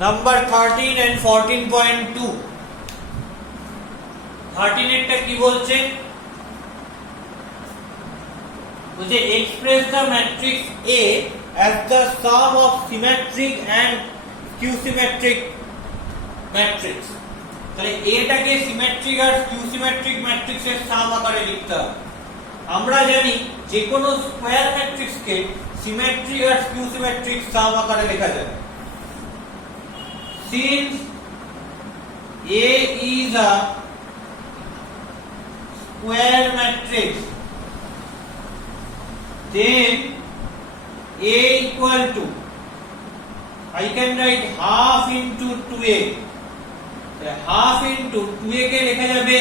Number 13 and 14.2 13 এরটা কি বলছে বলছে express the matrix A as the sum of symmetric and skew symmetric matrix তাহলে এটাকে সিমেট্রিক আর skew symmetric ম্যাট্রিক্সের সাম আকারে লিখতে হবে আমরা জানি যে কোনো স্কয়ার ম্যাট্রিক্সকে সিমেট্রিক আর স্কিউ সিমেট্রিক সাম আকারে লেখা যায় since A is a square matrix then A equal to I can write half into 2A half into 2A কে লেখা যাবে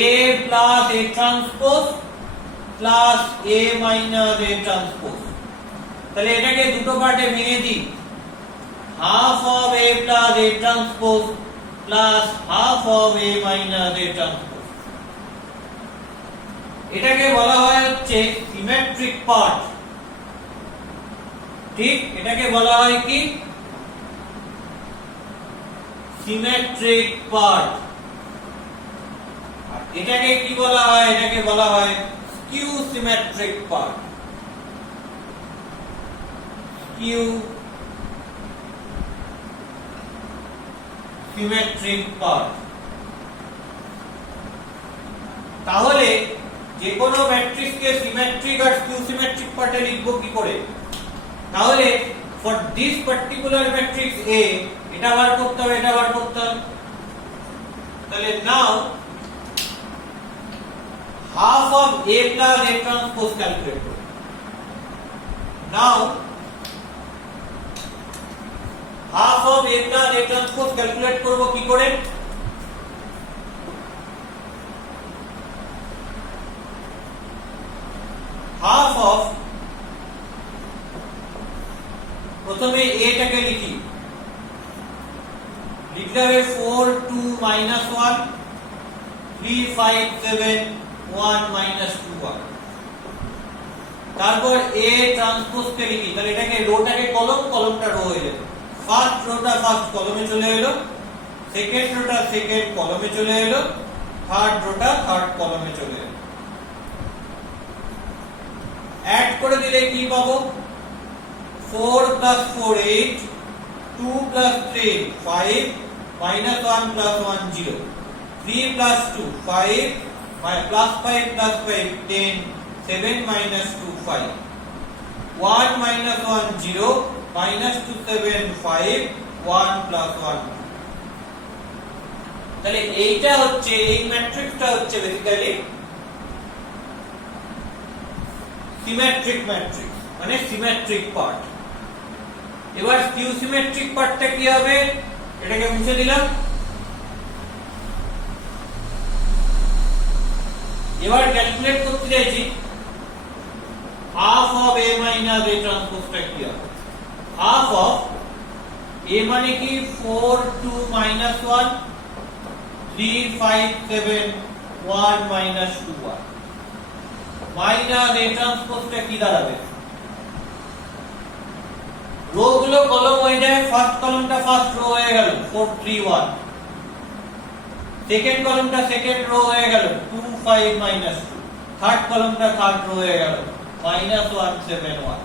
A plus A transpose plus A minus A transpose তাহলে এটাকে দুটো পার্টে ভেঙে দিই half of A plus A transpose plus half of A minus A transpose এটাকে বলা হয় হচ্ছে সিমেট্রিক পার্ট ঠিক এটাকে বলা হয় কি সিমেট্রিক পার্ট আর এটাকে কি বলা হয় এটাকে বলা হয় skew symmetric part skew symmetric part তাহলে যে কোনো ম্যাট্রিক্সকে সিমেট্রিক আর স্কিউ সিমেট্রিক পার্টে লিখব কি করে তাহলে for this particular matrix A এটা বার করতে হবে এটা বার করতে হবে তাহলে নাও half of A plus A transpose calculate করব নাও half of A plus A transpose calculate করব কি করে half of প্রথমে A টাকে লিখি লিখতে হবে 4 2 minus 1 3 5 7 1 minus 2 1 তারপর A ট্রান্সপোজ কে লিখি তাহলে এটাকে রোটাকে কলম কলমটা রো হয়ে যাবে ফার্স্ট রোটা ফার্স্ট কলমে চলে এলো সেকেন্ড রোটা সেকেন্ড কলমে চলে এলো থার্ড রোটা থার্ড কলমে চলে এলো অ্যাড করে দিলে কি পাবো 4 plus 4 8 2 plus 3 5 minus 1 plus 1 0 3 plus 2 5 plus 5 plus 5 10 7 minus 2 5 1 minus 1 0 minus 2 7 5 1 plus 1 তাহলে এইটা হচ্ছে এই ম্যাট্রিক্সটা হচ্ছে বেসিক্যালি সিমেট্রিক ম্যাট্রিক্স মানে সিমেট্রিক পার্ট এবার স্কিউ সিমেট্রিক পার্টটা কি হবে এটাকে মুছে দিলাম এবার ক্যালকুলেট করতে চাইছি half of A minus A transpose টা কি হবে half of A মানে কি 4 2 minus 1 3 5 7 1 minus 2 1 minus A transpose টা কি দাঁড়াবে রো গুলো কলম হয়ে যায় ফার্স্ট কলমটা ফার্স্ট রো হয়ে গেল 4 3 1 সেকেন্ড কলমটা সেকেন্ড রো হয়ে গেল 2 5 minus 2 থার্ড কলমটা থার্ড রো হয়ে গেল minus 1 7 1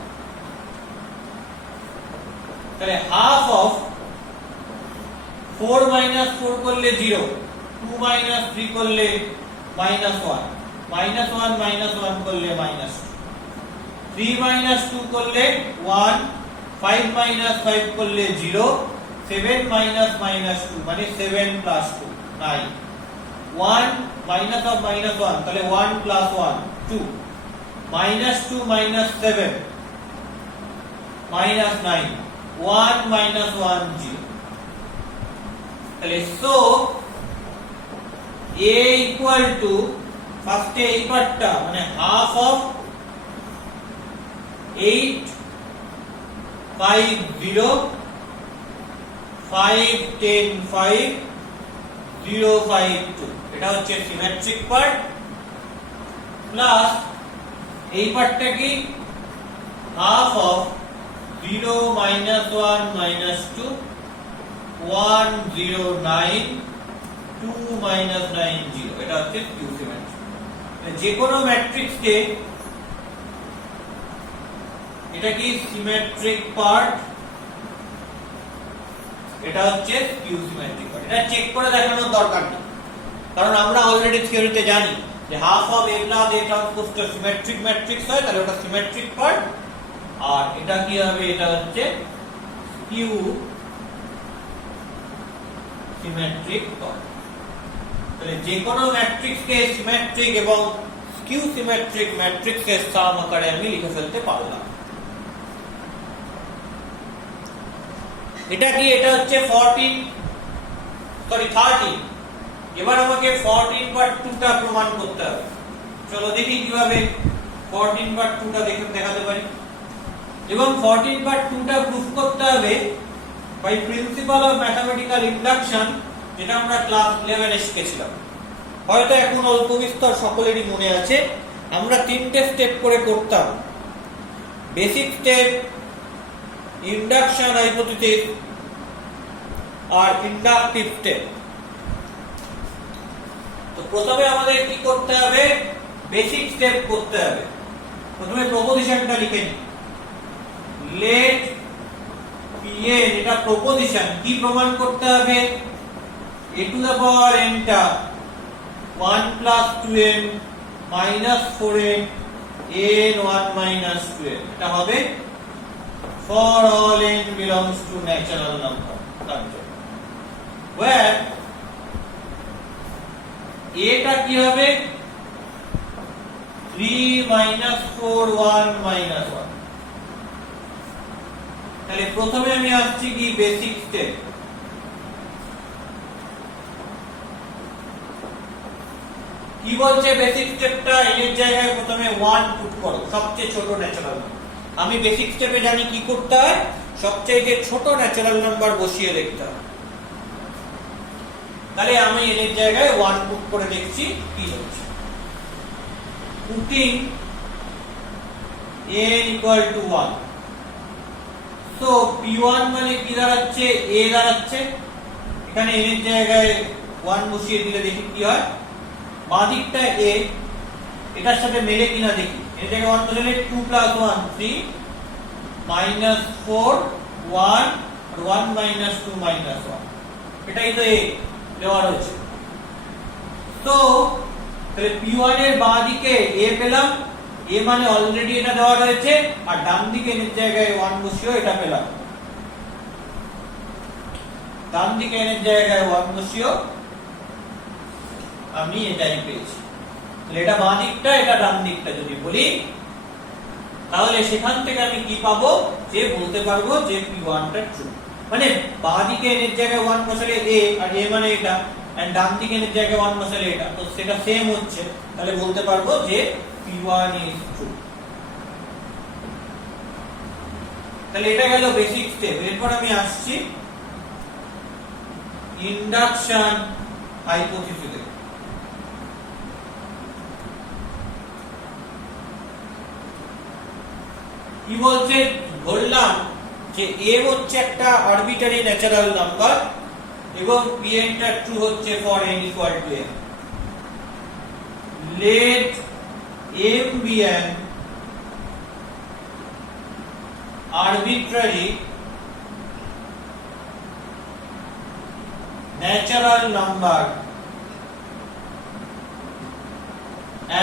তাহলে half of 4 minus 4 করলে 0 2 minus 3 করলে minus 1 minus 1 minus 1 করলে minus 2 3 minus 2 করলে 1 5 minus 5 করলে 0 7 minus minus 2 মানে 7 plus 2 9 1 minus of minus 1 তাহলে 1 plus 1 2 minus 2 minus 7 minus 9 1 minus 1 0 তাহলে so A equal to first এই পার্টটা মানে half of 8 5 0 5 10 5 0 5 2 এটা হচ্ছে সিমেট্রিক পার্ট প্লাস এই পার্টটা কি half of 0 minus 1 minus 2 1 0 9 2 minus 9 0 এটা হচ্ছে স্কিউ সিমেট্রিক। যে কোনো ম্যাট্রিক্সকে এটা কি সিমেট্রিক পার্ট, এটা হচ্ছে স্কিউ সিমেট্রিক পার্ট। এটা চেক করে দেখানোর দরকার নেই, কারণ আমরা অলরেডি থিওরিতে জানি যে half of a plus a transpose টা সিমেট্রিক ম্যাট্রিক্স হয়, তাহলে ওটা সিমেট্রিক পার্ট। আর এটা কি হবে, এটা হচ্ছে স্কিউ সিমেট্রিক পার্ট। তাহলে যে কোনো ম্যাট্রিক্সকে সিমেট্রিক এবং স্কিউ সিমেট্রিক ম্যাট্রিক্সের সাম আকারে আমি লিখে ফেলতে পারলাম। এটা কি, এটা হচ্ছে 13। এবার আমাকে 14/2টা প্রমাণ করতে হবে। চলো দেখি কিভাবে 14/2টা দেখাতে পারি। এবং 14/2টা প্রুফ করতে হবে by principle of mathematical induction, যেটা আমরা ক্লাস 11 এ শিখেছিলাম। হয়তো এখন অল্প বিস্তর সকলেরই মনে আছে। আমরা 3টে স্টেপ করে করতাম: বেসিক স্টেপ, ইন্ডাকশন হাইপোথিসিস আর ইন্ডাকটিভ স্টেপ। তো প্রথমে আমাদের কি করতে হবে, বেসিক স্টেপ করতে হবে। প্রথমে প্রপোজিশনটা লিখে নিই। লেট pn, এটা প্রপোজিশন। কি প্রমাণ করতে হবে, a to the power n টা 1 plus 2n minus 4n n 1 minus 2n, এটা হবে for all n belongs to natural number concept, where a টা কি হবে 3 minus 4 1 minus 1। তাহলে প্রথমে আমি আসছি কি বেসিক স্টেপ। কি বলছে বেসিক স্টেপটা, এর জায়গায় প্রথমে 1 পুট করো, সবচেয়ে ছোট ন্যাচারাল নাম্বার। আমি বেসিক স্টেপে জানি কি করতে হয়, সবচেয়ে ছোট ন্যাচারাল নাম্বার বসিয়ে দেখতে হয়। তাহলে আমি এর জায়গায় 1 পুট করে দেখছি কি হচ্ছে। Putting n equal to 1, so p1 মানে কি দাঁড়াচ্ছে, a দাঁড়াচ্ছে। এখানে n এর জায়গায় 1 বসিয়ে দিলে দেখি কি হয়। বাঁ দিকটা a, এটার সাথে মেলে কিনা দেখি। এর জায়গায় 1 বসালে 2 plus 1 3 minus 4 1 আর 1 minus 2 minus 1, এটাই তো a দেওয়া রয়েছে। তো তাহলে p1 এর বাঁ দিকে a পেলাম, a মানে অলরেডি এটা দেওয়া রয়েছে, আর ডান দিকে এর জায়গায় 1 বসিয়েও এটা পেলাম। ডান দিকে এর জায়গায় 1 বসিয়েও আমি এটাই পেয়েছি। তাহলে এটা বাঁ দিকটা, এটা ডান দিকটা যদি বলি, তাহলে সেখান থেকে আমি কি পাবো, যে বলতে পারবো যে p1 টা ট্রু। মানে বাঁ দিকে এর জায়গায় 1 বসালে a, আর a মানে এটা, এন্ড ডান দিকে এর জায়গায় 1 বসালে এটা, তো সেটা সেম হচ্ছে। তাহলে বলতে পারবো যে p1 is true। তাহলে এটা গেল বেসিক স্টেপ। এরপর আমি আসছি ইন্ডাকশন হাইপোথিসিসে। কি বলছে, বললাম যে a হচ্ছে একটা আরবিটারি ন্যাচারাল নাম্বার এবং pn টা ট্রু হচ্ছে for n equal to n. Let m be an arbitrary natural number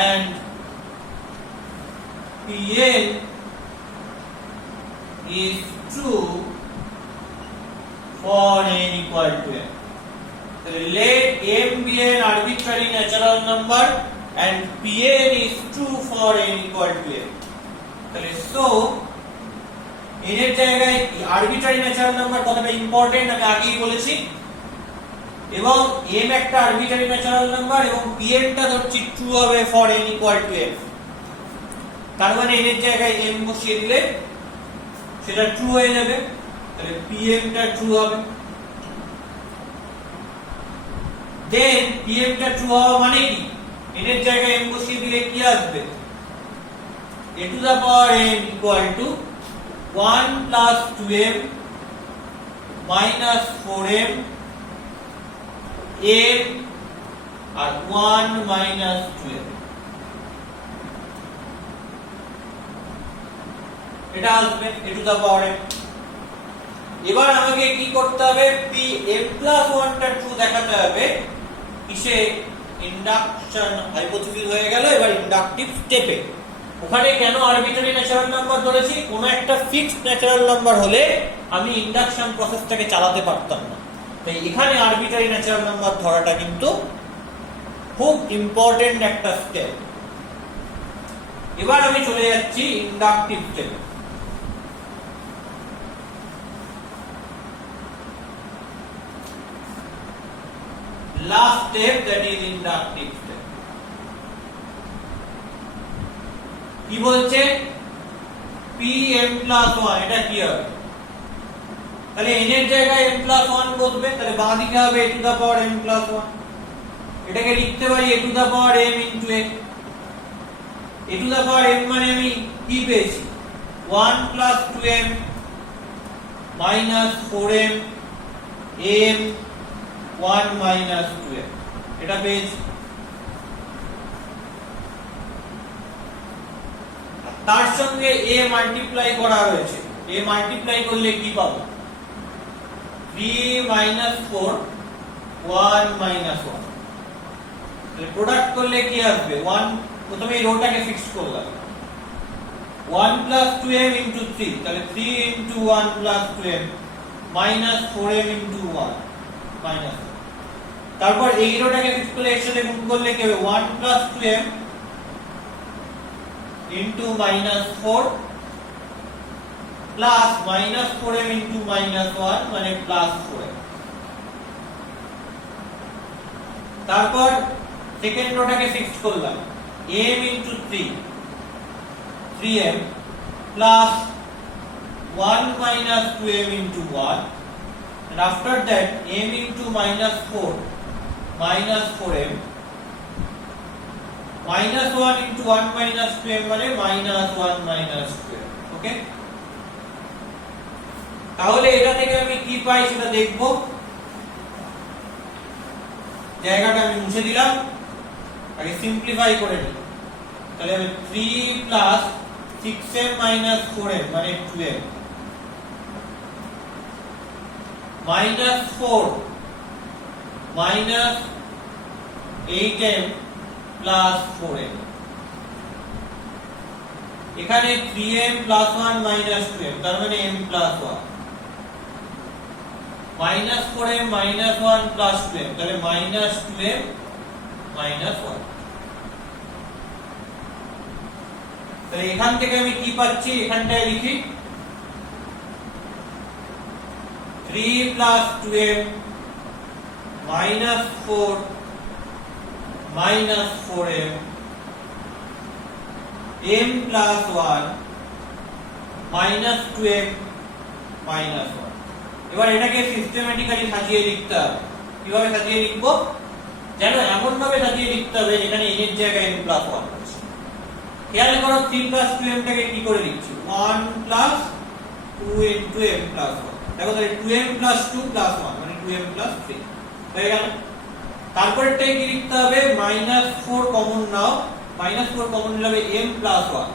and pn is true for n equal to n. So let m be an arbitrary natural number and pn is true for n equal to n. So n এর জায়গায় arbitrary natural number কথাটা important, আমি আগেই বলেছি। এবং m একটা arbitrary natural number এবং pn টা ধরছি ট্রু হবে for n equal to n। তার মানে n এর জায়গায় m বসিয়ে দিলে সেটা ট্রু হয়ে যাবে। তাহলে pm টা ট্রু হবে। দেন pm টা ট্রু হওয়া মানে কি, n এর জায়গায় m বসিয়ে দিলে কি আসবে, a to the power n equal to 1 plus 2m minus 4m m R 1 minus 2m, এটা আসবে a to the power m। এবার আমাকে কি করতে হবে, pm plus 1 টা ট্রু দেখাতে হবে কিসে, ইন্ডাকশন হাইপোথিসিস হয়ে গেল। এবার ইন্ডাকটিভ স্টেপে ওখানে কেন আরবিট্রারি ন্যাচারাল নাম্বার ধরেছি, কোন একটা ফিক্সড ন্যাচারাল নাম্বার হলে আমি ইন্ডাকশন প্রসেসটাকে চালাতে পারতাম না, তাই এখানে আরবিট্রারি ন্যাচারাল নাম্বার ধরাটা কিন্তু খুব ইম্পর্টেন্ট একটা স্টেপ। এবার আমি চলে যাচ্ছি ইন্ডাকটিভ স্টেপে। Last step, that is inductive step. কি বলছে, pm plus 1, এটা কি হবে, তাহলে n এর জায়গায় m plus 1 বসবে, তাহলে বাঁ দিকে হবে a to the power m plus 1। এটাকে লিখতে পারি a to the power m into a। a to the power m মানে আমি কি পেয়েছি, 1 plus 2m minus 4m m 1 minus 2m, এটা পেয়েছি। তার সঙ্গে a মাল্টিপ্লাই করা হয়েছে, a মাল্টিপ্লাই করলে কি পাবো, 3 minus 4 1 minus 1, তাহলে প্রোডাক্ট করলে কি আসবে, 1, প্রথমে এই রোটাকে ফিক্স করলাম, 1 plus 2m into 3, তাহলে 3 into 1 plus 2m minus 4m into 1 minus, তারপর এই রোটাকে ফিক্স করলে এর সাথে গুণ করলে কি হবে, 1 plus 2m into minus 4 plus minus 4m into minus 1 মানে plus 4m। তারপর সেকেন্ড রোটাকে ফিক্স করলাম, m into 3m plus 1 minus 2m into 1, and after that m into minus 4 minus 4m minus 1 into 1 minus 2m মানে minus 1 minus 2m। ওকে, তাহলে এটা থেকে আমি কি পাই সেটা দেখব। জায়গাটা আমি মুছে দিলাম, আগে সিম্পলিফাই করে নিই। তাহলে আমি 3 plus 6m minus 4m মানে 2m minus 4 minus 8m plus 4m, এখানে 3m plus 1 minus 2m তার মানে m plus 1 minus 4m minus 1 plus 2m, তাহলে minus 2m minus 1। তাহলে এখান থেকে আমি কি পাচ্ছি, এখানটায় লিখি 3 plus 2m minus 4 minus 4m m plus 1 minus 2m minus 1। এবার এটাকে সিস্টেম্যাটিক্যালি সাজিয়ে লিখতে হবে। কিভাবে সাজিয়ে লিখবো, যেন এমন ভাবে সাজিয়ে লিখতে হবে যেখানে n এর জায়গায় m plus 1 আছে। খেয়াল করো 3 plus 2m টাকে কি করে লিখছি, 1 plus 2 into m plus 1। দেখো তাহলে 2m plus 2 plus 1 মানে 2m plus 3 হয়ে গেল। তারপরেরটাই কি লিখতে হবে, -4 কমন নাও, -4 কমন নিলে হবে m plus 1,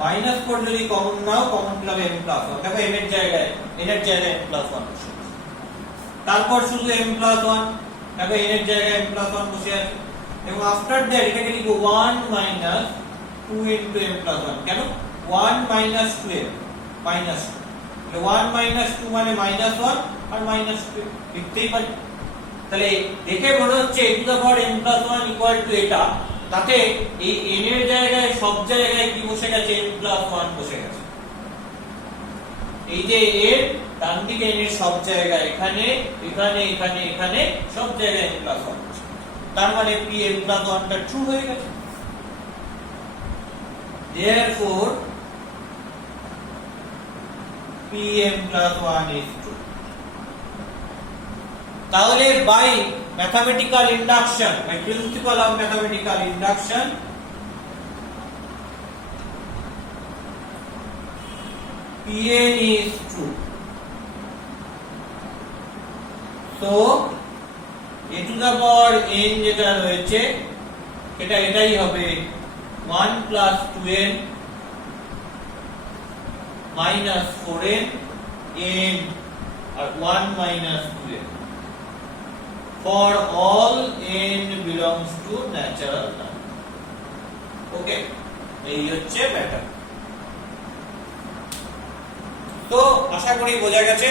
-4 যদি কমন নাও, কমন নিলে হবে m plus 1। দেখো m এর জায়গায় n এর জায়গায় m plus 1 বসে আছে। তারপর শুধু m plus 1, দেখো n এর জায়গায় m plus 1 বসে আছে। এবং আফটার দ্যাট এটাকে লিখবো 1 minus 2 into m plus 1। কেন, 1 minus 2m minus 2, 1 minus 2 মানে -1 আর minus 2 লিখতেই পারি। তাহলে দেখে মনে হচ্ছে a to the power m plus 1 equal to এটা, তাতে এই n এর জায়গায় সব জায়গায় কি বসে গেছে, m plus 1 বসে গেছে। এই যে এর ডান দিকে n এর সব জায়গায়, এখানে এখানে এখানে এখানে সব জায়গায় m plus 1 বসে গেছে। তার মানে p m plus 1 টা ট্রু হয়ে গেছে। Therefore pm plus 1 is true। তাহলে by mathematical induction, by principle of mathematical induction, Pn is true. So a to the power n যেটা রয়েছে এটা এটাই হবে 1 plus 2n minus 4n n R 1 minus 2n for all n belongs to natural number. ওকে, এই হচ্ছে pattern. তো আশা করি বোঝা গেছে।